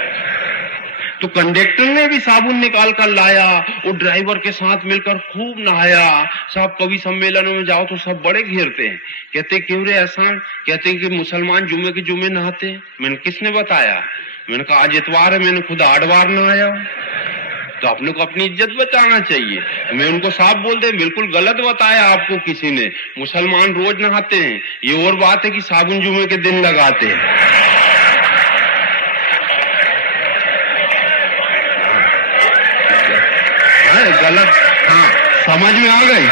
तो कंडक्टर ने भी साबुन निकाल कर लाया और ड्राइवर के साथ मिलकर खूब नहाया। साहब कवि सम्मेलनों में जाओ तो सब बड़े घेरते हैं, कहते क्यों रे ऐसा, कहते हैं कि मुसलमान जुमे के जुमे नहाते हैं। मैंने किसने बताया? मैंने कहा आज इतवार है, मैंने खुद 8 बार नहाया। तो अपने को अपनी इज्जत बचाना चाहिए। मैं उनको साफ बोल दे बिल्कुल गलत बताया आपको किसी ने, मुसलमान रोज नहाते हैं। ये और बात है कि साबुन जुमे के दिन लगाते हैं। गलत, हाँ समझ में आ गई।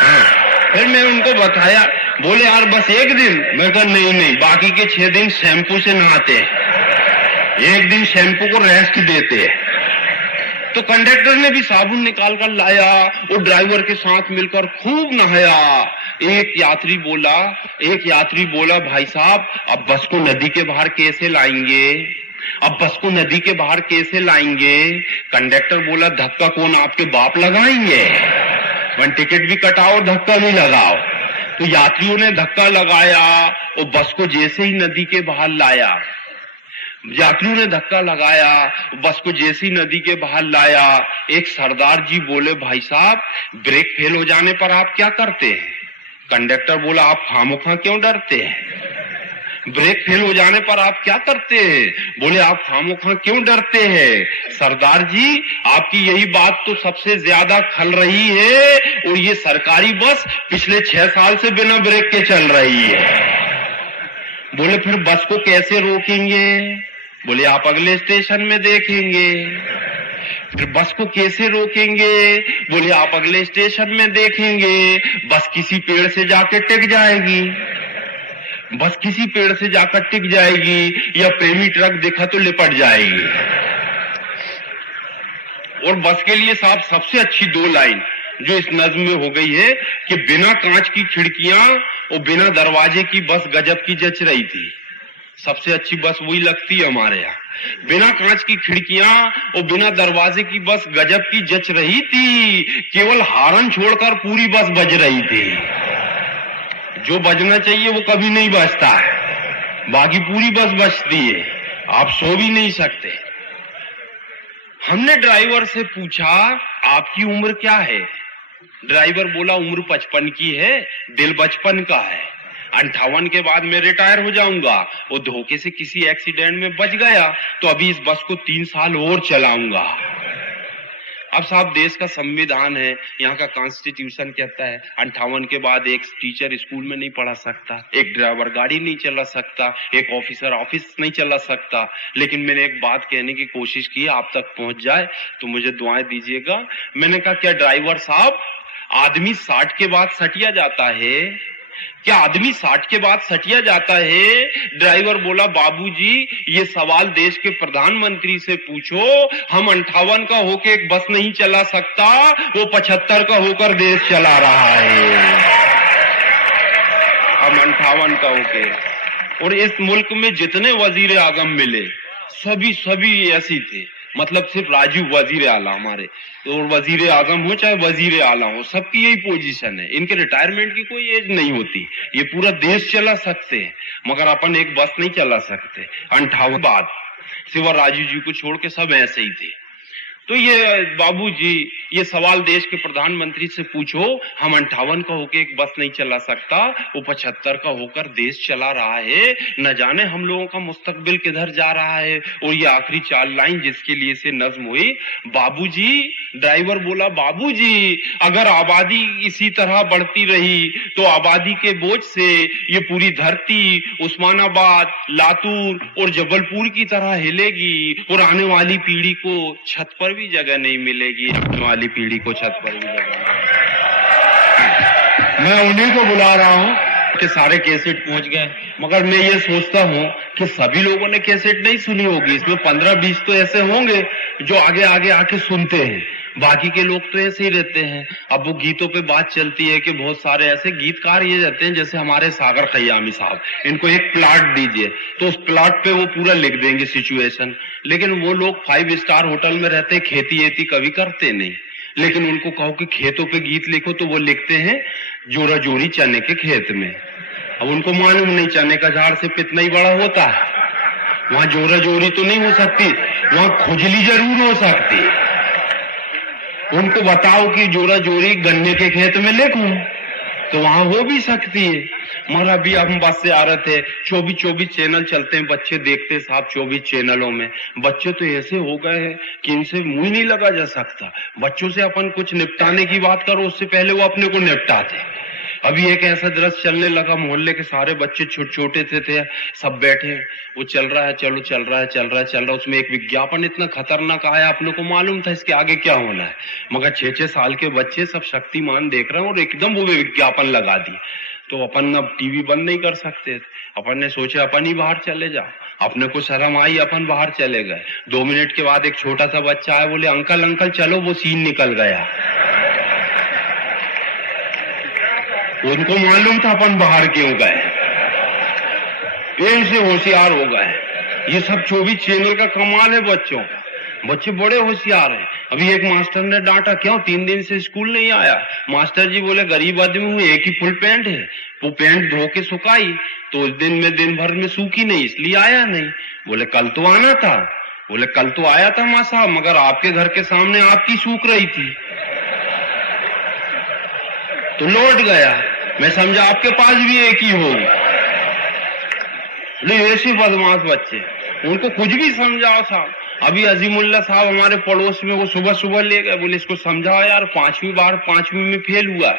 हाँ फिर मैं उनको बताया, बोले यार बस एक दिन। मैं कहा नहीं, बाकी के 6 दिन शैम्पू से नहाते हैं, एक दिन शैम्पू को रेस्ट देते हैं। तो कंडक्टर ने भी साबुन निकाल कर लाया और ड्राइवर के साथ मिलकर खूब नहाया। एक यात्री बोला भाई साहब अब बस को नदी के बाहर कैसे लाएंगे, अब बस को नदी के बाहर कैसे लाएंगे? कंडक्टर बोला धक्का कौन आपके बाप लगाएंगे, वन टिकट भी कटाओ धक्का भी लगाओ। तो यात्रियों ने धक्का लगाया और बस को जैसे ही नदी के बाहर लाया, यात्रियों ने धक्का लगाया, बस को जैसी नदी के बाहर लाया, एक सरदार जी बोले भाई साहब ब्रेक फेल हो जाने पर आप क्या करते हैं? कंडक्टर बोला आप खामोखा क्यों डरते हैं, ब्रेक फेल हो जाने पर आप क्या करते हैं? बोले आप खामोखा क्यों डरते हैं? सरदार जी आपकी यही बात तो सबसे ज्यादा खल रही है और ये सरकारी बस पिछले 6 साल से बिना ब्रेक के चल रही है। बोले फिर बस को कैसे रोकेंगे? बोले आप अगले स्टेशन में देखेंगे। फिर बस को कैसे रोकेंगे? बोले आप अगले स्टेशन में देखेंगे। बस किसी पेड़ से जाके टिक जाएगी, बस किसी पेड़ से जाकर टिक जाएगी या प्रेमी ट्रक देखा तो लिपट जाएगी। और बस के लिए साहब सबसे अच्छी 2 लाइन जो इस नज्म में हो गई है कि बिना कांच की खिड़कियां और बिना दरवाजे की बस गजब की जच रही थी। सबसे अच्छी बस वही लगती है हमारे यहाँ, बिना कांच की खिड़कियां और बिना दरवाजे की बस गजब की जच रही थी। केवल हारन छोड़कर पूरी बस बज रही थी। जो बजना चाहिए वो कभी नहीं बजता है, बाकी पूरी बस बजती है, आप सो भी नहीं सकते। हमने ड्राइवर से पूछा आपकी उम्र क्या है? ड्राइवर बोला उम्र 55 की है, दिल बचपन का है, 58 के बाद मैं रिटायर हो जाऊंगा। वो धोखे से किसी एक्सीडेंट में बच गया तो अभी इस बस को 3 साल और चलाऊंगा। अब साहब देश का संविधान है, यहाँ का कॉन्स्टिट्यूशन कहता है 58 के बाद एक टीचर स्कूल में नहीं पढ़ा सकता, एक ड्राइवर गाड़ी नहीं चला सकता, एक ऑफिसर ऑफिस नहीं चला सकता। लेकिन मैंने एक बात कहने की कोशिश की, आप तक पहुंच जाए तो मुझे दुआएं दीजिएगा। मैंने कहा क्या ड्राइवर साहब आदमी 60 के बाद सटिया जाता है? क्या आदमी 60 के बाद सटिया जाता है? ड्राइवर बोला बाबूजी ये सवाल देश के प्रधानमंत्री से पूछो, हम 58 का होके एक बस नहीं चला सकता, वो 75 का होकर देश चला रहा है। हम 58 का होके। और इस मुल्क में जितने वजीर आजम मिले सभी ऐसी थे, मतलब सिर्फ राजीव वजीर आला हमारे, तो वजीर आजम हो चाहे वजीर आला हो, सबकी यही पोजीशन है। इनके रिटायरमेंट की कोई एज नहीं होती, ये पूरा देश चला सकते हैं, मगर अपन एक बस नहीं चला सकते। 58 बाद सिवा राजीव जी को छोड़ के सब ऐसे ही थे। तो ये बाबूजी ये सवाल देश के प्रधानमंत्री से पूछो, हम 58 का होकर एक बस नहीं चला सकता, वो 75 का होकर देश चला रहा है। न जाने हम लोगों का मुस्तकबिल किधर जा रहा है। और ये आखिरी 4 लाइन जिसके लिए से नज्म हुई, बाबूजी, ड्राइवर बोला बाबूजी अगर आबादी इसी तरह बढ़ती रही तो आबादी के बोझ से ये पूरी धरती उस्मानाबाद, लातूर और जबलपुर की तरह हिलेगी और आने वाली पीढ़ी को छत पर भी जगह नहीं मिलेगी, आने वाली पीढ़ी को छत पर भी जगह नहीं। मैं उन्हीं को बुला रहा हूँ कि सारे कैसेट पहुंच गए, मगर मैं ये सोचता हूँ कि सभी लोगों ने कैसेट नहीं सुनी होगी। इसमें 15-20 तो ऐसे होंगे जो आगे आगे आके सुनते हैं, बाकी के लोग तो ऐसे ही रहते हैं। अब वो गीतों पे बात चलती है कि बहुत सारे ऐसे गीतकार ये रहते हैं, जैसे हमारे सागर खयामी साहब, इनको एक प्लॉट दीजिए तो उस प्लॉट पे वो पूरा लिख देंगे सिचुएशन। लेकिन वो लोग 5 स्टार होटल में रहते, खेती एती कभी करते नहीं। लेकिन उनको कहो कि खेतों पे गीत लिखो तो वो लिखते हैं जोरा जोरी चने के खेत में। अब उनको मालूम नहीं चने का झाड़ सिर्फ इतना ही बड़ा होता है, वहां जोरा जोरी तो नहीं हो सकती, वहां खुजली जरूर हो सकती। उनको बताओ कि जोरा जोरी गन्ने के खेत में लिखूं तो वहां हो भी सकती है। मगर अभी हम बस से आ रहे थे, 24 चैनल चलते हैं, बच्चे देखते साहब 24 चैनलों में। बच्चे तो ऐसे हो गए हैं कि इनसे मुंह नहीं लगा जा सकता। बच्चों से अपन कुछ निपटाने की बात करो, उससे पहले वो अपने को निपटाते। अभी एक ऐसा दृश्य चलने लगा, मोहल्ले के सारे बच्चे छोटे थे सब बैठे, वो चल रहा है, चलो चल रहा है। उसमें एक विज्ञापन इतना खतरनाक आया, अपने को मालूम था इसके आगे क्या होना है, मगर 6-6 साल के बच्चे सब शक्तिमान देख रहे हैं और एकदम वो विज्ञापन लगा दी। तो अपन अब टीवी बंद नहीं कर सकते, अपन ने सोचा अपन ही बाहर चले जाओ। अपने को शर्म आई, अपन बाहर चले गए। 2 मिनट के बाद एक छोटा सा बच्चा आया, बोले अंकल चलो, वो सीन निकल गया। उनको मालूम था अपन बाहर क्यों गए, इनसे होशियार हो गए। ये सब 24 चैनल का कमाल है बच्चों का, बच्चे बड़े होशियार हैं। अभी एक मास्टर ने डांटा, क्यों 3 दिन से स्कूल नहीं आया? मास्टर जी बोले गरीब आदमी हूँ, एक ही फुल पैंट है, वो पैंट धो के सुखाई तो उस दिन भर में सूखी नहीं, इसलिए आया नहीं। बोले कल तो आना था। बोले कल तो आया था मां साहब, मगर आपके घर के सामने आपकी सूख रही थी तो लौट गया। मैं समझा आपके पास भी एक ही होगी। ऐसे बदमाश बच्चे, उनको कुछ भी समझाओ साहब। अभी अजीमुल्ला साहब हमारे पड़ोस में, वो सुबह ले गए, बोले इसको समझाओ यार, 5वीं में फेल हुआ है।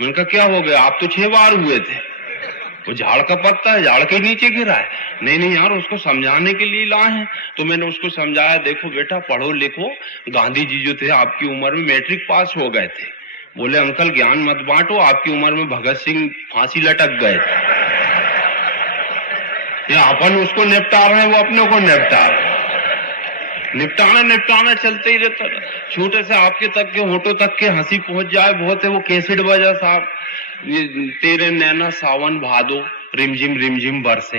मैंने कहा क्या हो गया? आप तो 6 बार हुए थे। वो झाड़ का पत्ता है, झाड़ के नीचे गिरा है। नहीं यार, उसको समझाने के लिए लाए हैं। तो मैंने उसको समझाया, देखो बेटा पढ़ो लिखो, गांधी जी जो थे आपकी उम्र में मैट्रिक पास हो गए थे। बोले अंकल ज्ञान मत बांटो, आपकी उम्र में भगत सिंह फांसी लटक गए। ये अपन उसको निपटा रहे हैं, वो अपने को निपटा रहे। निपटाना चलते ही रहता है। छोटे से आपके तक के होठों तक के हंसी पहुंच जाए बहुत है। वो कैसेट बजा साहब, तेरे नैना सावन भादो रिमझिम बरसे।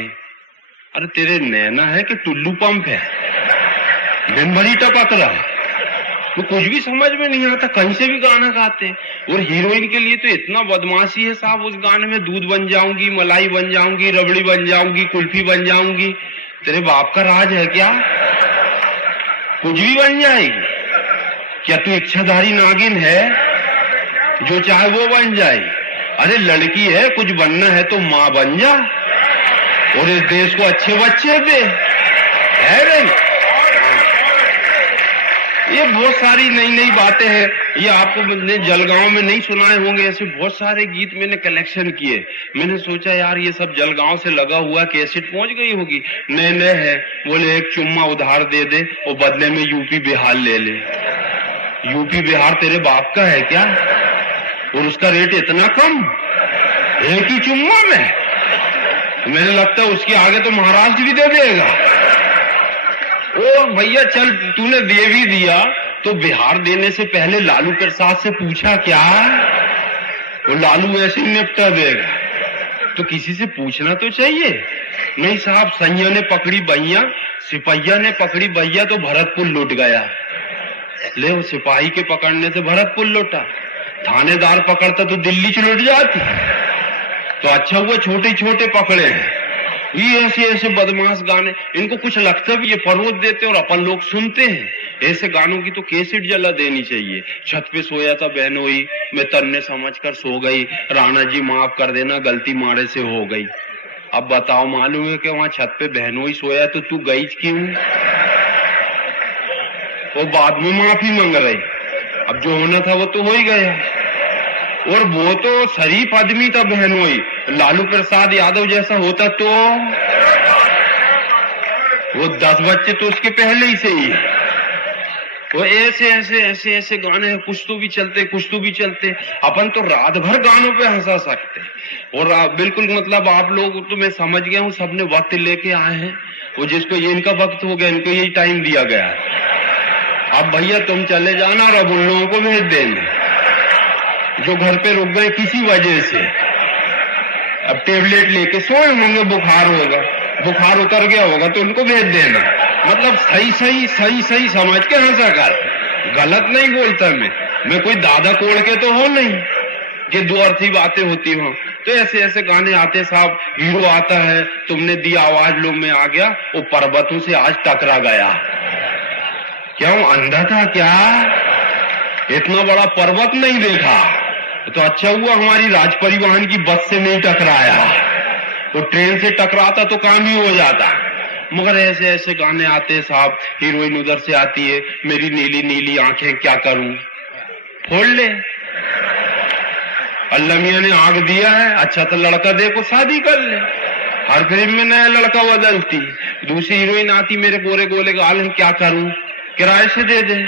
अरे तेरे नैना है कि टुल्लू पंप है? दिन भरी टपक रहा। वो कुछ भी समझ में नहीं आता, कहीं से भी गाना गाते। और हीरोइन के लिए तो इतना बदमाशी है साहब, उस गाने में दूध बन जाऊंगी, मलाई बन जाऊंगी, रबड़ी बन जाऊंगी, कुल्फी बन जाऊंगी। तेरे बाप का राज है क्या? कुछ भी बन जाएगी क्या? तू इच्छाधारी नागिन है, जो चाहे वो बन जाए। अरे लड़की है, कुछ बनना है तो माँ बन जा और इस देश को अच्छे बच्चे दे, है नहीं? ये बहुत सारी नई बातें हैं। ये आपको मैंने जलगांव में नहीं सुनाए होंगे, ऐसे बहुत सारे गीत मैंने कलेक्शन किए। मैंने सोचा यार ये सब जलगांव से लगा हुआ कैसेट पहुंच गई होगी। नए है। बोले एक चुम्मा उधार दे दे और बदले में यूपी बिहार ले ले। यूपी बिहार तेरे बाप का है क्या? और उसका रेट इतना कम, एक ही चुम्मा में। मैंने लगता है उसके आगे तो महाराष्ट्र भी दे देगा। ओ भैया चल, तूने दे भी दिया तो बिहार देने से पहले लालू प्रसाद से पूछा क्या? वो लालू ऐसे निपटा देगा, तो किसी से पूछना तो चाहिए। नहीं साहब, सैया ने पकड़ी बैया, सिपहिया ने पकड़ी बैया तो भरतपुर लुट गया। ले, वो सिपाही के पकड़ने से भरतपुर लुटा, थानेदार पकड़ता तो दिल्ली से लुट जाती। तो अच्छा हुआ छोटे पकड़े हैं। ये ऐसे बदमाश गाने, इनको कुछ लगता भी, ये फरोज देते और अपन लोग सुनते हैं। ऐसे गानों की तो कैसेट जला देनी चाहिए। छत पे सोया था बहनोई, मैं तन्ने समझकर सो गई, राणा जी माफ कर देना गलती मारे से हो गई। अब बताओ, मालूम है कि वहां छत पे बहनोई सोया तो तू गई क्यों? वो बाद में माफी मांग रही। अब जो होना था वो तो हो ही गया। और वो तो शरीफ आदमी था बहनोई, लालू प्रसाद यादव जैसा होता तो वो 10 बच्चे तो उसके पहले ही से ही। वो ऐसे ऐसे ऐसे ऐसे गाने हैं, कुछ तो भी चलते कुछ तो भी चलते। अपन तो रात भर गानों पे हंसा सकते। और बिल्कुल मतलब आप लोग तो मैं समझ गया हूँ, सबने वक्त लेके आए हैं। वो जिसको ये इनका वक्त हो गया, इनको यही टाइम दिया गया है। अब भैया तुम चले जाना और अब उन लोगों को भेज देना जो घर पे रुक गए किसी वजह से। अब टेबलेट लेके सोए होंगे, बुखार होगा, बुखार उतर गया होगा तो उनको भेज देना। मतलब सही सही सही सही समझ के हंसा कर, गलत नहीं बोलता मैं कोई दादा कोड़ के तो हो नहीं कि दो अर्थी बातें होती हो। तो ऐसे ऐसे गाने आते साहब। हीरो आता है, तुमने दी आवाज लो मैं आ गया, वो पर्वतों से आज टकरा गया। क्यों अंधा था क्या? इतना बड़ा पर्वत नहीं देखा तो अच्छा हुआ हमारी राज परिवहन की बस से नहीं टकराया। तो ट्रेन से टकराता तो काम ही हो जाता। मगर ऐसे ऐसे गाने आते साहब। हीरोइन उधर से आती है, मेरी नीली नीली आंखें क्या करूं, फोड़ ले। अल्लाह मियां ने आंख दिया है, अच्छा तो लड़का देखो शादी कर ले। हर फिल्म में नया लड़का बदलती। दूसरी हीरोइन आती, मेरे गोरे गोले गाल हैं क्या करूं, किराए से दे दे।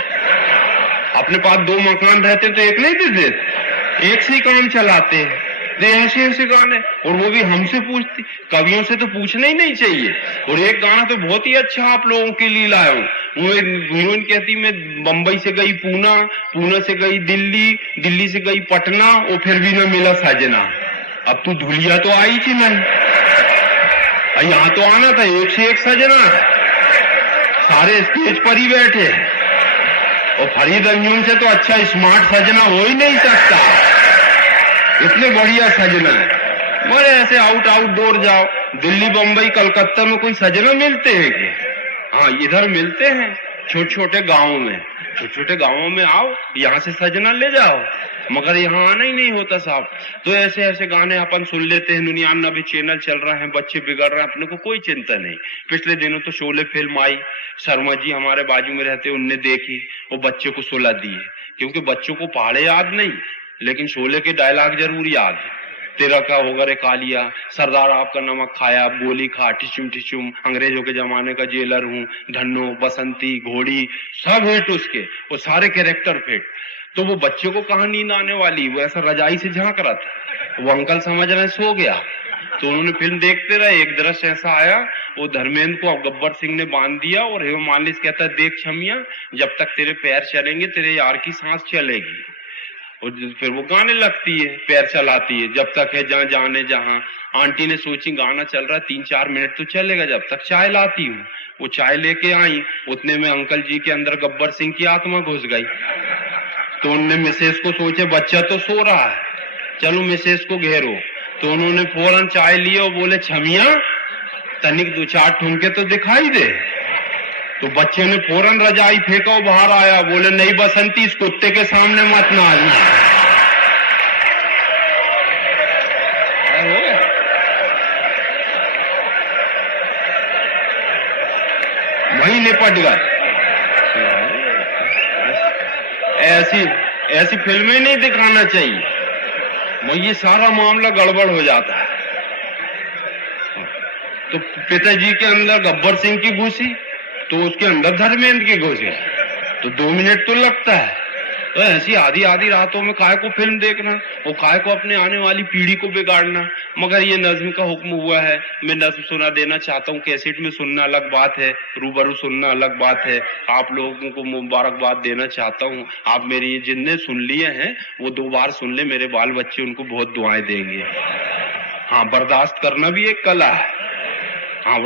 अपने पास 2 मकान रहते तो एक नहीं दे देते, एक से ही काम चलाते हैं। ऐसे ऐसे गाने, और वो भी हमसे पूछती। कवियों से तो पूछना ही नहीं चाहिए। और एक गाना तो बहुत ही अच्छा आप लोगों के लिए लाया हूँ। वो हीरोइन कहती, मैं बंबई से गई पूना, पूना से गई दिल्ली, दिल्ली से गई पटना, और फिर भी न मिला सजना। अब तू धुलिया तो आई थी नहीं, यहाँ तो आना था, एक से एक सजना। सारे स्टेज पर ही बैठे, और फरीद अंजुम से तो अच्छा स्मार्ट सजना हो ही नहीं सकता। इतने बढ़िया सजना है। मगर ऐसे आउटडोर जाओ, दिल्ली बंबई कलकत्ता में कोई सजना मिलते हैं क्या? हाँ इधर मिलते हैं, छोटे छोटे गांवों में। छोटे छोटे गांवों में आओ, यहाँ से सजना ले जाओ, मगर यहाँ आना ही नहीं होता साहब। तो ऐसे ऐसे गाने अपन सुन लेते हैं। 99 चैनल चल रहे हैं, बच्चे बिगड़ रहे हैं, अपने को कोई चिंता नहीं। पिछले दिनों तो शोले फिल्म आई, शर्मा जी हमारे बाजू में रहते, उनने देखी, वो बच्चे को सुला दिए। क्योंकि बच्चों को पहाड़े याद नहीं, लेकिन शोले के डायलॉग जरूर याद है। तेरा क्या होगा रे कालिया, सरदार आपका नमक खाया, गोली खा, ठिचुम ठिचुम, अंग्रेजों के जमाने का जेलर हूँ, धन्नो, बसंती, घोड़ी, सब हिट उसके, वो सारे कैरेक्टर फिट। तो वो बच्चे को कहाँ नींद आने वाली, वो ऐसा रजाई से झांक रहा था। वो अंकल समझ रहे सो गया, तो उन्होंने फिल्म देखते रहे। एक दृश्य ऐसा आया, वो धर्मेंद्र को गब्बर सिंह ने बांध दिया, और हेमा मालिनी कहता है, देख छमिया, जब तक तेरे पैर चलेंगे तेरे यार की सांस चलेगी। और फिर वो गाने लगती है, पैर चलाती है, जब तक है जहाँ जाने जहाँ। आंटी ने सोची गाना चल रहा है 3-4 मिनट तो चलेगा, जब तक चाय लाती हूँ। वो चाय लेके आई, उतने में अंकल जी के अंदर गब्बर सिंह की आत्मा घुस गई। तो उनने मिसेस को सोचे बच्चा तो सो रहा है, चलो मिसेस को घेरो। तो उन्होंने फौरन चाय ली और बोले, छमिया तनिक 2-4 ठुमके तो दिखाई दे। तो बच्चे ने फौरन रजाई फेंका और बाहर आया, बोले, नहीं बसंती, इस कुत्ते के सामने मत नाचना। वही निपट गए। ऐसी फिल्में नहीं दिखाना चाहिए, ये सारा मामला गड़बड़ हो जाता है। तो पिताजी के अंदर गब्बर सिंह की घुसी, तो उसके अंदर धर्मेंद्र की घुसी, तो 2 मिनट तो लगता है। तो ऐसी आधी आधी रातों में काय को फिल्म देखना, और काय को अपने आने वाली पीढ़ी को बिगाड़ना। मगर ये नज्म का हुक्म हुआ है, मैं नज्म सुना देना चाहता हूँ। कैसेट में सुनना अलग बात है, रूबरू सुनना अलग बात है। आप लोगों को मुबारकबाद देना चाहता हूँ। आप मेरी ये जिनने सुन लिए हैं वो 2 बार सुन ले, मेरे बाल बच्चे उनको बहुत दुआएं देंगे। हाँ, बर्दाश्त करना भी एक कला है। हाँ।